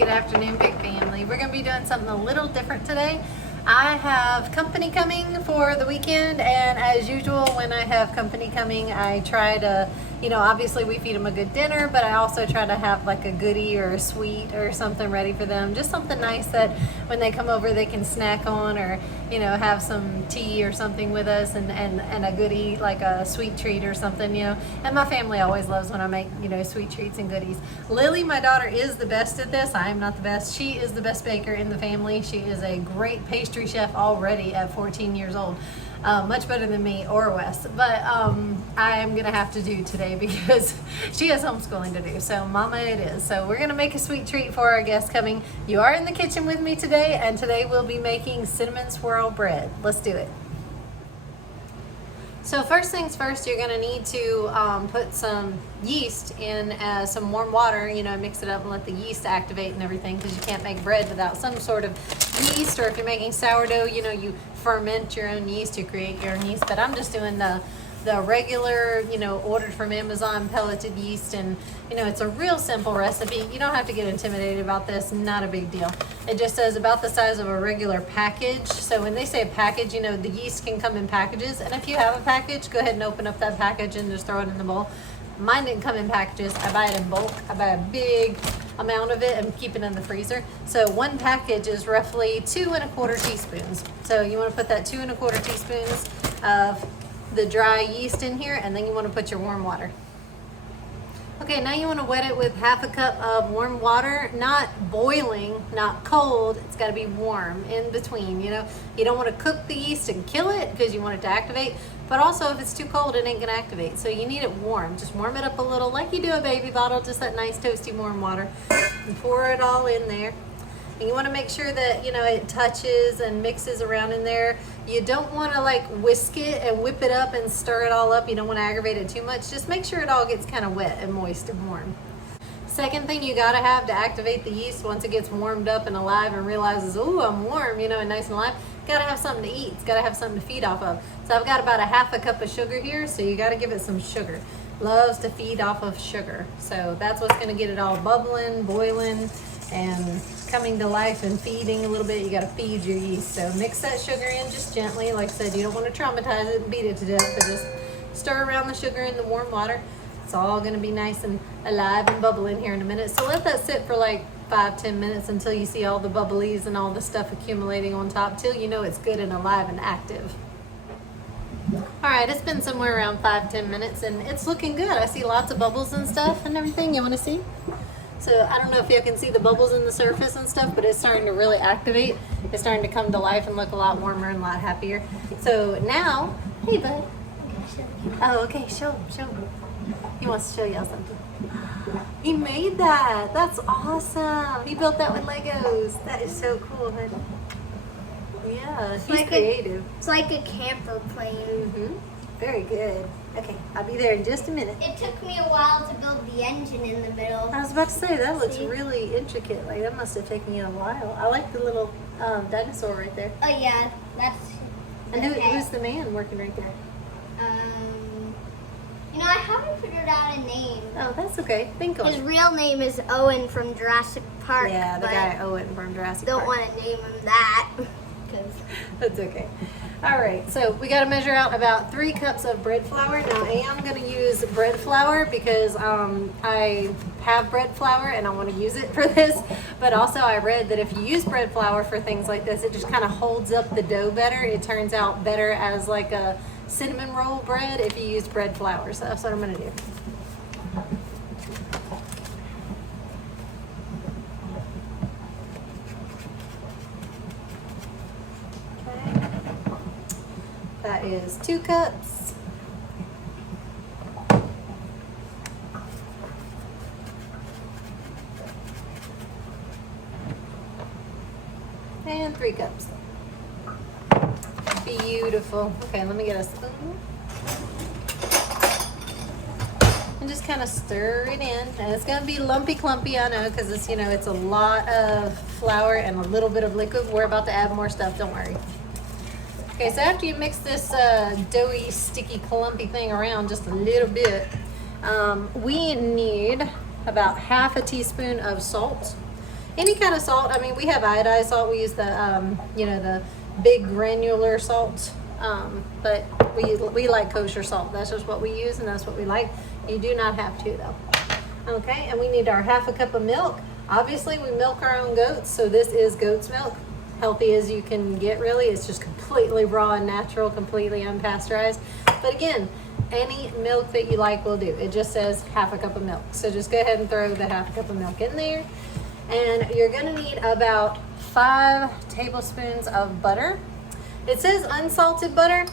good afternoon, big family. We're going to be doing something a little different today. I have company coming for the weekend, and as usual, when I have company coming, I try to, obviously we feed them a good dinner, but I also try to have like a goodie or a sweet or something ready for them. Just something nice that when they come over, they can snack on, or, have some tea or something with us, and a goodie, like a sweet treat or something, And my family always loves when I make, sweet treats and goodies. Lily, my daughter, is the best at this. I am not the best. She is the best baker in the family. She is a great pastry chef already at 14 years old. Much better than me or Wes, but I am gonna have to do today because she has homeschooling to do, so mama it is. So we're gonna make a sweet treat for our guests coming. You are in the kitchen with me today, and today we'll be making cinnamon swirl bread. Let's do it. So first things first, you're gonna need to put some yeast in some warm water, mix it up and let the yeast activate and everything, because you can't make bread without some sort of yeast. Or if you're making sourdough, you ferment your own yeast, you create your own yeast. But I'm just doing the regular, ordered from Amazon pelleted yeast, and it's a real simple recipe. You don't have to get intimidated about this, not a big deal. It just says about the size of a regular package. So when they say package, the yeast can come in packages, and if you have a package, go ahead and open up that package and just throw it in the bowl. Mine didn't come in packages. I buy it in bulk. I buy a big amount of it and keep it in the freezer. So one package is roughly 2 1/4 teaspoons. So you want to put that 2 1/4 teaspoons of the dry yeast in here, and then you want to put your warm water. Okay, now you want to wet it with 1/2 cup of warm water, not boiling, not cold. It's got to be warm in between. You don't want to cook the yeast and kill it because you want it to activate, but also if it's too cold, it ain't gonna activate. So you need it warm. Just warm it up a little like you do a baby bottle, just that nice toasty warm water, and pour it all in there. And you want to make sure that it touches and mixes around in there. You don't want to like whisk it and whip it up and stir it all up. You don't want to aggravate it too much. Just make sure it all gets kind of wet and moist and warm. Second thing you got to have to activate the yeast once it gets warmed up and alive and realizes, oh, I'm warm, and nice and alive. Got to have something to eat. It's got to have something to feed off of. So I've got about 1/2 cup of sugar here, so you got to give it some sugar. Loves to feed off of sugar. So that's what's going to get it all bubbling, boiling, and coming to life and feeding a little bit. You got to feed your yeast. So mix that sugar in just gently. Like I said, you don't want to traumatize it and beat it to death, but just stir around the sugar in the warm water. It's all going to be nice and alive and bubbling here in a minute. So let that sit for like 5-10 minutes until you see all the bubblies and all the stuff accumulating on top, till you know it's good and alive and active. All right, it's been somewhere around 5-10 minutes, and it's looking good. I see lots of bubbles and stuff and everything. You want to see? So I don't know if you can see the bubbles in the surface and stuff, but it's starting to really activate. It's starting to come to life and look a lot warmer and a lot happier. So now, hey bud. Oh, okay, show him. He wants to show y'all something. He made that. That's awesome. He built that with Legos. That is so cool, honey. Yeah, he's creative. It's like a camper plane. Mm-hmm. Very good. Okay, I'll be there in just a minute. It took me a while to build the engine in the middle. I was about to say, that looks really intricate. Like, that must have taken you a while. I like the little dinosaur right there. Oh, yeah. That's... And who's the man working right there? I haven't figured out a name. Oh, that's okay. Think on it. His real name is Owen from Jurassic Park. Yeah, the guy Owen from Jurassic Park. Don't want to name him that. That's okay. All right, so we got to measure out about 3 cups of bread flour. Now, I am going to use bread flour because I have bread flour and I want to use it for this. But also I read that if you use bread flour for things like this, it just kind of holds up the dough better. It turns out better as like a cinnamon roll bread if you use bread flour. So that's what I'm going to do. That is 2 cups. And 3 cups. Beautiful. Okay, let me get a spoon. And just kind of stir it in. And it's going to be lumpy clumpy, I know, because it's, it's a lot of flour and a little bit of liquid. We're about to add more stuff, don't worry. Okay, so after you mix this doughy, sticky, clumpy thing around just a little bit, we need about 1/2 teaspoon of salt. Any kind of salt. I mean, we have iodized salt. We use the, you know, the big granular salt. But we like kosher salt. That's just what we use, and that's what we like. You do not have to, though. Okay, and we need our 1/2 cup of milk. Obviously, we milk our own goats, so this is goat's milk. Healthy as you can get, really. It's just completely raw and natural, completely unpasteurized. But again, any milk that you like will do. It just says 1/2 cup of milk. So just go ahead and throw the 1/2 cup of milk in there. And you're gonna need about 5 tablespoons of butter. It says unsalted butter.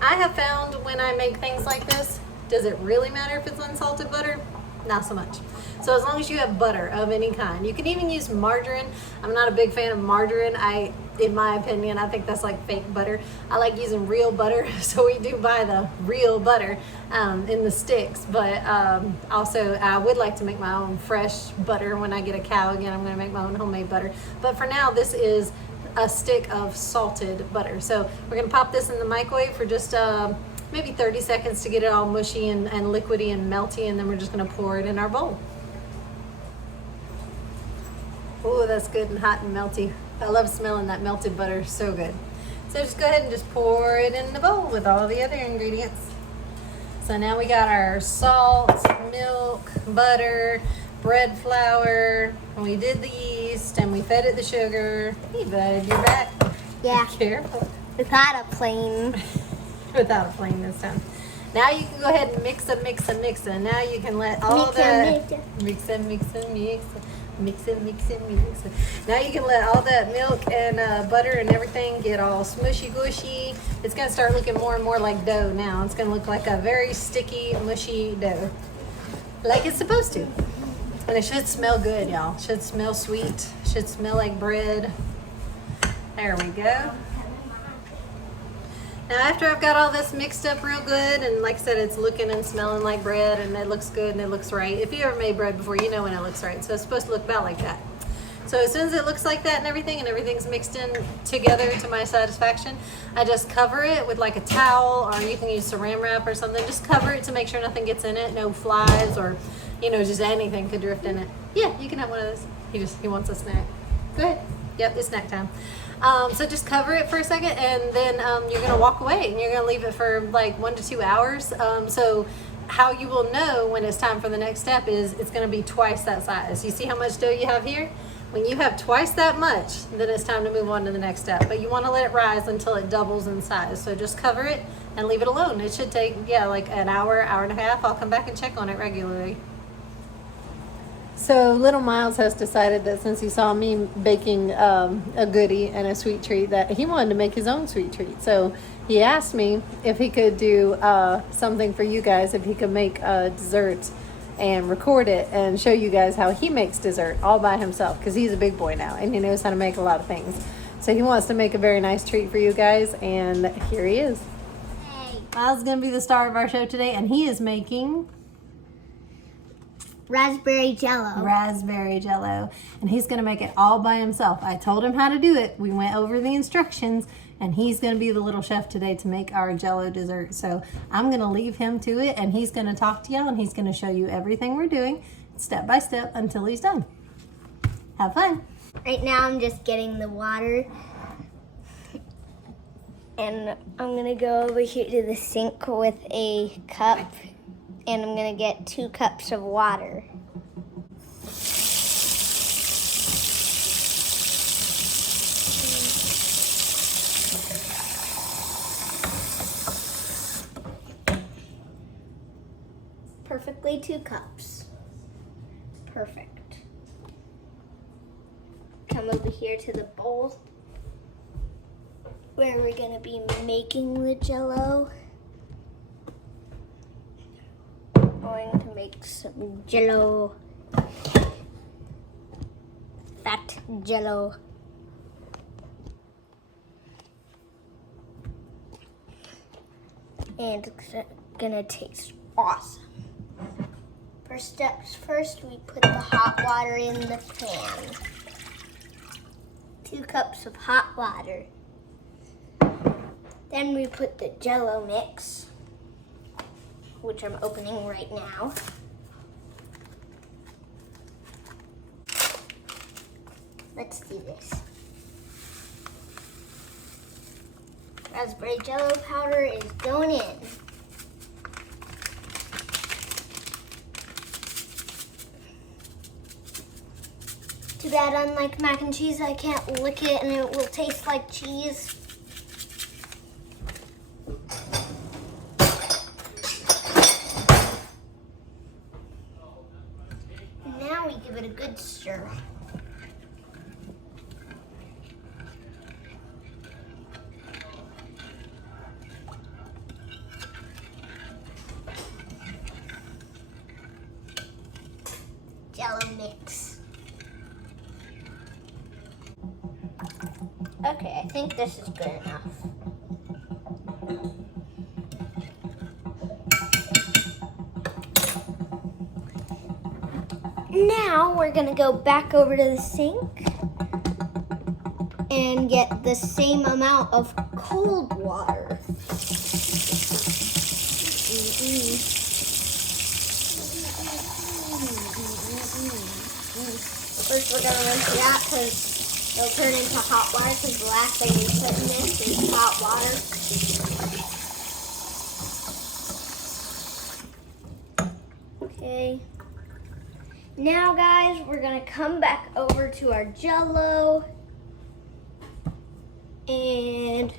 I have found when I make things like this, does it really matter if it's unsalted butter? Not so much. So as long as you have butter of any kind. You can even use margarine. I'm not a big fan of margarine. In my opinion, I think that's like fake butter. I like using real butter, so we do buy the real butter in the sticks. But also, I would like to make my own fresh butter when I get a cow again. I'm going to make my own homemade butter. But for now, this is a stick of salted butter. So we're going to pop this in the microwave for just maybe 30 seconds to get it all mushy and liquidy and melty, and then we're just going to pour it in our bowl. Oh, that's good and hot and melty. I love smelling that melted butter, so good. So just go ahead and just pour it in the bowl with all the other ingredients. So now we got our salt, milk, butter, bread flour, and we did the yeast, and we fed it the sugar. Hey bud, you're back. Yeah. Be careful. Without a plane. Without a flame this time. Now you can go ahead and mix it. Now you can let all Mix that it. mix it. Now you can let all that milk and butter and everything get all smushy gushy. It's gonna start looking more and more like dough now. It's gonna look like a very sticky, mushy dough, like it's supposed to. And it should smell good, y'all. Should smell sweet. Should smell like bread. There we go. Now after I've got all this mixed up real good, and like I said, it's looking and smelling like bread, and it looks good and it looks right. If you ever made bread before, you know when it looks right. So it's supposed to look about like that. So as soon as it looks like that and everything's mixed in together to my satisfaction, I just cover it with like a towel, or you can use saran wrap or something. Just cover it to make sure nothing gets in it, no flies or, you know, just anything could drift in it. Yeah, you can have one of those. He wants a snack. Go ahead. Yep, it's snack time. So just cover it for a second, and then you're going to walk away, and you're going to leave it for like 1 to 2 hours. So how you will know when it's time for the next step is it's going to be twice that size. You see how much dough you have here? When you have twice that much, then it's time to move on to the next step. But you want to let it rise until it doubles in size. So just cover it and leave it alone. It should take, like an hour, hour and a half. I'll come back and check on it regularly. So little Miles has decided that since he saw me baking a goodie and a sweet treat, that he wanted to make his own sweet treat. So he asked me if he could do something for you guys, if he could make a dessert and record it and show you guys how he makes dessert all by himself, because he's a big boy now and he knows how to make a lot of things. So he wants to make a very nice treat for you guys, and here he is. Hey. Miles is going to be the star of our show today, and he is making Raspberry Jello. Raspberry Jello, and he's going to make it all by himself. I told him how to do it. We went over the instructions, and he's going to be the little chef today to make our Jello dessert. So I'm going to leave him to it, and he's going to talk to y'all, and he's going to show you everything we're doing step by step until he's done. Have fun. Right now I'm just getting the water. And I'm going to go over here to the sink with a cup. And I'm going to get 2 cups of water. Perfectly 2 cups. Perfect. Come over here to the bowl where we're going to be making the Jello. Going to make some Jello, fat Jello. And it's gonna taste awesome. First steps first, we put the hot water in the pan. 2 cups of hot water. Then we put the Jello mix, which I'm opening right now. Let's do this. Raspberry Jello powder is going in. Too bad, unlike mac and cheese, I can't lick it and it will taste like cheese. Now we give it a good stir. Jello mix. Okay, I think this is good enough. Now we're gonna go back over to the sink and get the same amount of cold water. First we're gonna rinse it out because it'll turn into hot water because the last thing we put in this is hot water. Okay. Now guys, we're gonna come back over to our Jello and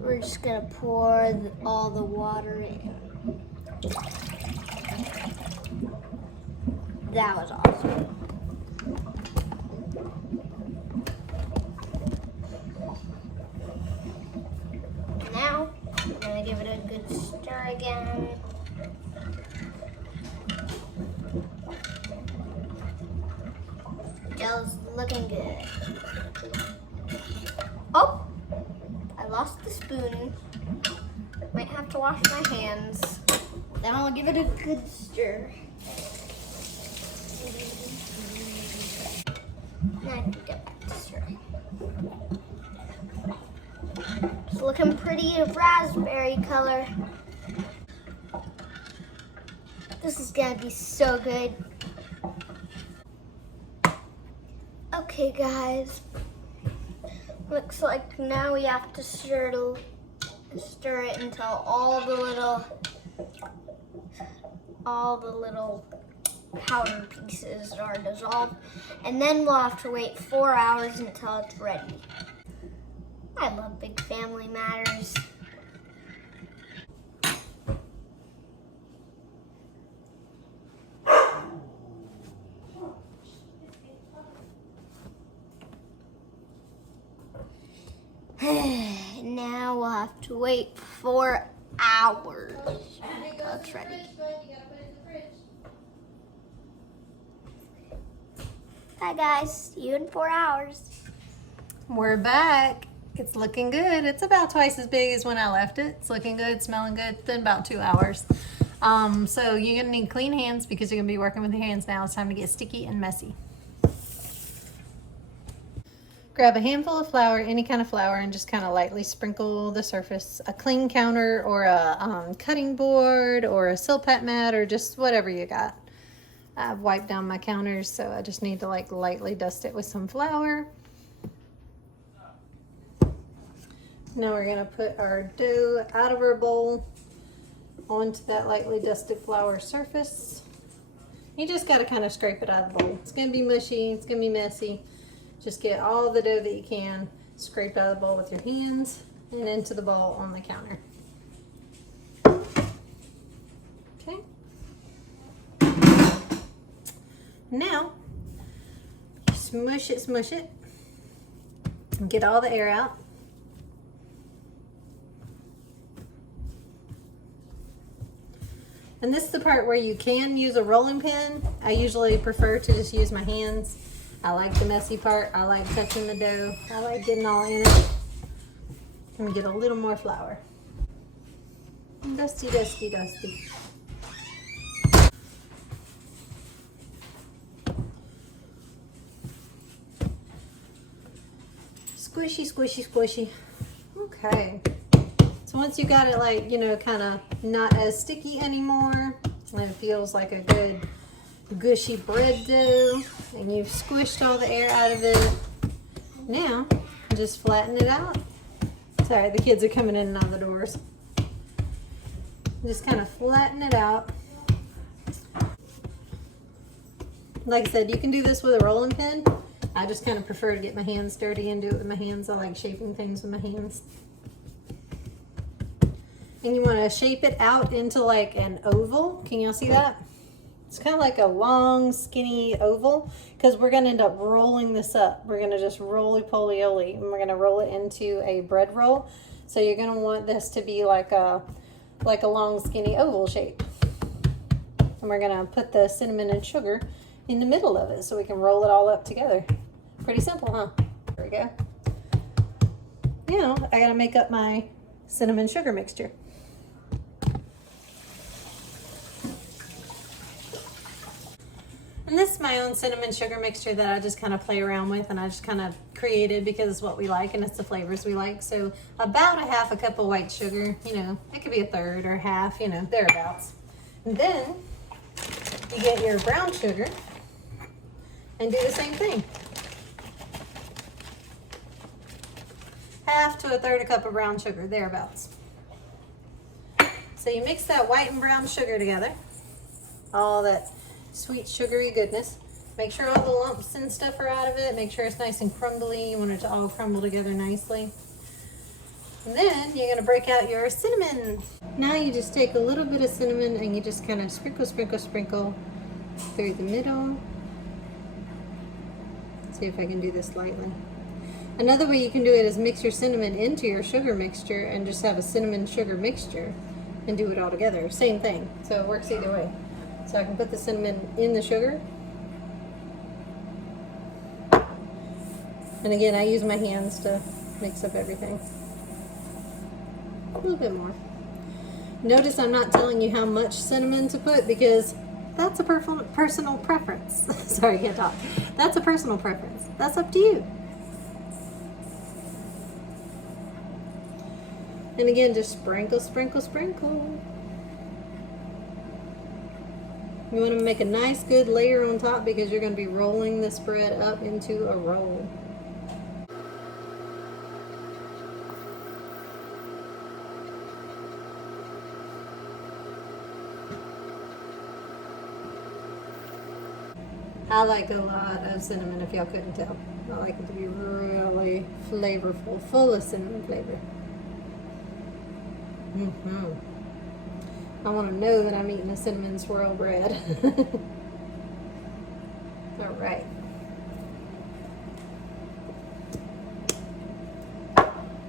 we're just gonna pour all the water in. That was awesome. Now, I'm gonna give it a good stir again. Jello's looking good. Oh, I lost the spoon. Might have to wash my hands. Then I'll give it a good stir. Now I can get back to stirring. It's looking pretty raspberry color. This is gonna be so good. Okay guys, looks like now we have to stir it until all the little powder pieces are dissolved, and then we'll have to wait 4 hours until it's ready. I love Big Family Matters. Now we'll have to wait 4 hours until it's ready. Hi guys, see you in 4 hours. We're back. It's looking good. It's about twice as big as when I left it. It's looking good, smelling good. It's been about 2 hours. So you're gonna need clean hands because you're gonna be working with your hands now. It's time to get sticky and messy. Grab a handful of flour, any kind of flour, and just kind of lightly sprinkle the surface. A clean counter or a cutting board or a silpat mat or just whatever you got. I've wiped down my counters, so I just need to like lightly dust it with some flour. Now we're gonna put our dough out of our bowl onto that lightly dusted flour surface. You just gotta kind of scrape it out of the bowl. It's gonna be mushy, it's gonna be messy. Just get all the dough that you can scraped out of the bowl with your hands and into the bowl on the counter. Okay. Now, smush it, and get all the air out. And this is the part where you can use a rolling pin. I usually prefer to just use my hands. I like the messy part. I like touching the dough. I like getting all in it. And get a little more flour. Dusty, dusty, dusty. Squishy, squishy, squishy. Okay. So once you got it like, you know, kind of not as sticky anymore, and it feels like a good gushy bread dough, and you've squished all the air out of it. Now, just flatten it out. Sorry, the kids are coming in and out of the doors. Just kind of flatten it out. Like I said, you can do this with a rolling pin. I just kind of prefer to get my hands dirty and do it with my hands. I like shaping things with my hands. And you want to shape it out into like an oval. Can y'all see that? It's kind of like a long, skinny oval, because we're going to end up rolling this up. We're going to just roly-poly-oly, and we're going to roll it into a bread roll. So you're going to want this to be like a long, skinny oval shape. And we're going to put the cinnamon and sugar in the middle of it so we can roll it all up together. Pretty simple, huh? There we go. Now, I got to make up my cinnamon sugar mixture. And this is my own cinnamon sugar mixture that I just kind of play around with, and I just kind of created because it's what we like and it's the flavors we like. So about a half a cup of white sugar, you know, it could be a third or half, you know, thereabouts. And then you get your brown sugar and do the same thing. Half to a third a cup of brown sugar, thereabouts. So you mix that white and brown sugar together, all that sweet sugary goodness. Make sure all the lumps and stuff are out of it. Make sure it's nice and crumbly. You want it to all crumble together nicely. And then you're going to break out your cinnamon. Now you just take a little bit of cinnamon and you just kind of sprinkle, sprinkle, sprinkle through the middle. Let's see if I can do this lightly. Another way you can do it is mix your cinnamon into your sugar mixture and just have a cinnamon sugar mixture and do it all together. Same thing. So it works either way. So I can put the cinnamon in the sugar. And again, I use my hands to mix up everything. A little bit more. Notice I'm not telling you how much cinnamon to put because that's a personal preference. Sorry, I can't talk. That's a personal preference. That's up to you. And again, just sprinkle, sprinkle, sprinkle. You want to make a nice good layer on top because you're going to be rolling this bread up into a roll. I like a lot of cinnamon, if y'all couldn't tell. I like it to be really flavorful, full of cinnamon flavor. I want to know that I'm eating a cinnamon swirl bread. All right.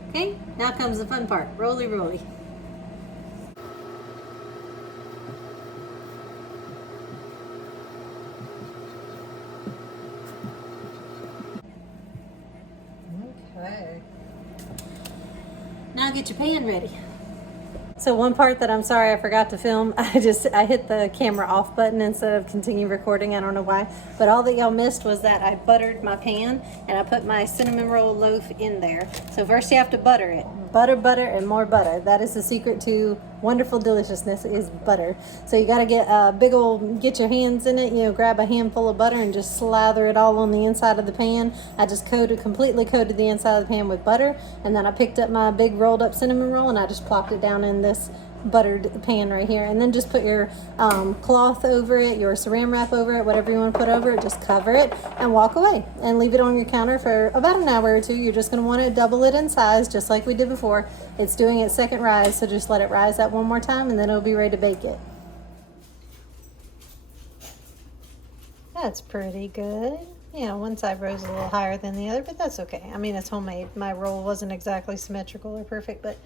Okay, now comes the fun part. Roly, roly. Okay. Now get your pan ready. So one part that I'm sorry I forgot to film, I hit the camera off button instead of continue recording. I don't know why. But all that y'all missed was that I buttered my pan and I put my cinnamon roll loaf in there. So first you have to butter it. Butter, butter, and more butter. That is the secret to wonderful deliciousness is butter. So you gotta get a big old, get your hands in it, you know, grab a handful of butter and just slather it all on the inside of the pan. I just completely coated the inside of the pan with butter, and then I picked up my big rolled up cinnamon roll and I just plopped it down in this buttered pan right here, and then just put your cloth over it, your saran wrap over it, whatever you want to put over it. Just cover it and walk away and leave it on your counter for about an hour or two. You're just going to want to double it in size just like we did before. It's doing its second rise, so just let it rise that one more time and then it'll be ready to bake it. That's pretty good. Yeah, one side rose a little higher than the other, but that's okay. I mean, it's homemade. My roll wasn't exactly symmetrical or perfect, but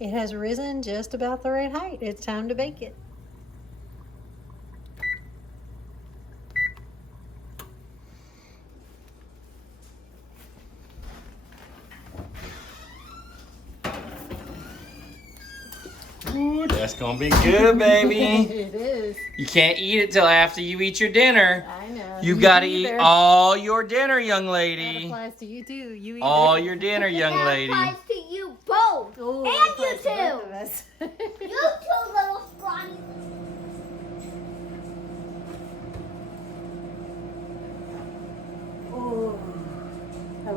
it has risen just about the right height. It's time to bake it. Ooh, that's gonna be good, baby. It is. You can't eat it till after you eat your dinner. I know. You gotta eat all your dinner, young That lady. applies to you too. You eat All it. your dinner, young That lady. applies to you both. Ooh, and it you applies to both too. of us. You two little scrawny.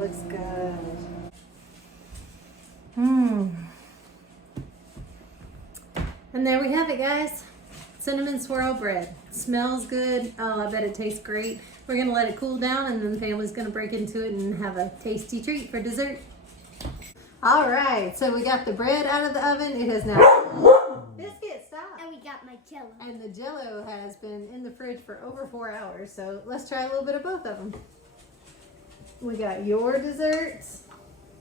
looks good. Mmm. And there we have it, guys. Cinnamon swirl bread. Smells good. Oh, I bet it tastes great. We're gonna let it cool down and then the family's gonna break into it and have a tasty treat for dessert. All right, so we got the bread out of the oven. It has now, Biscuit, stop. And we got my Jello. And the Jello has been in the fridge for over 4 hours. So let's try a little bit of both of them. We got your desserts.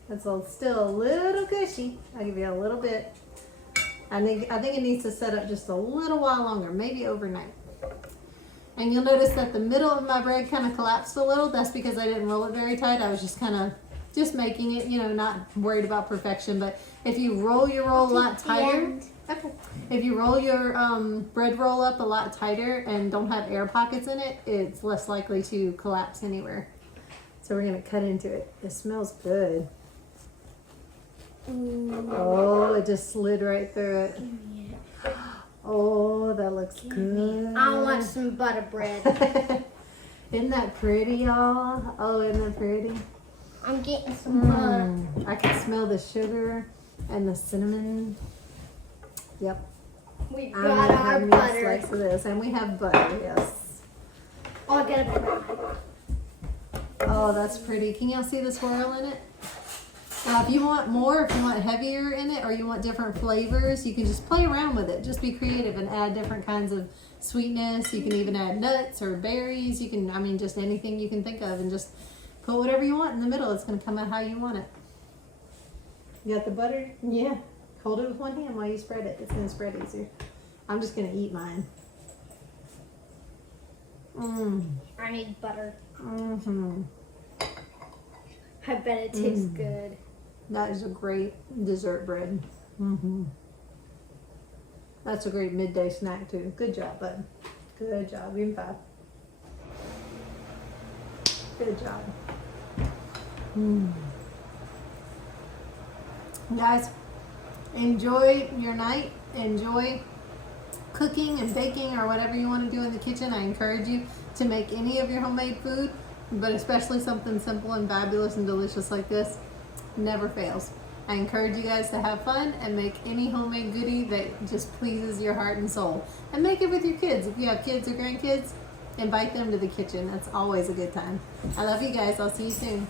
That's still a little gushy. I'll give you a little bit. I think it needs to set up just a little while longer, maybe overnight. And you'll notice that the middle of my bread kind of collapsed a little. That's because I didn't roll it very tight. I was just kind of making it, you know, not worried about perfection. But if you roll your roll a lot tighter, okay. If you roll your bread roll up a lot tighter and don't have air pockets in it, it's less likely to collapse anywhere. So we're gonna cut into it. It smells good. Oh, it just slid right through it. Oh, that looks good. I want some butter bread. Isn't that pretty, y'all? Oh, isn't that pretty? I'm getting some butter. I can smell the sugar and the cinnamon. Yep. We got our butter. Slice of this, and we have butter. Yes. Oh, I got a butter. Oh, that's pretty. Can y'all see the swirl in it? Now, if you want more, if you want heavier in it, or you want different flavors, you can just play around with it. Just be creative and add different kinds of sweetness. You can even add nuts or berries. You can, I mean, just anything you can think of, and just put whatever you want in the middle. It's going to come out how you want it. You got the butter? Yeah. Hold it with one hand while you spread it. It's going to spread easier. I'm just going to eat mine. I need butter. Mm-hmm. I bet it tastes good. That is a great dessert bread. Mm-hmm. That's a great midday snack too. Good job, bud. Good job. Give me 5. Good job. Guys, enjoy your night. Enjoy cooking and baking or whatever you want to do in the kitchen. I encourage you to make any of your homemade food, but especially something simple and fabulous and delicious like this. Never fails. I encourage you guys to have fun and make any homemade goodie that just pleases your heart and soul. And make it with your kids. If you have kids or grandkids, invite them to the kitchen. That's always a good time. I love you guys. I'll see you soon.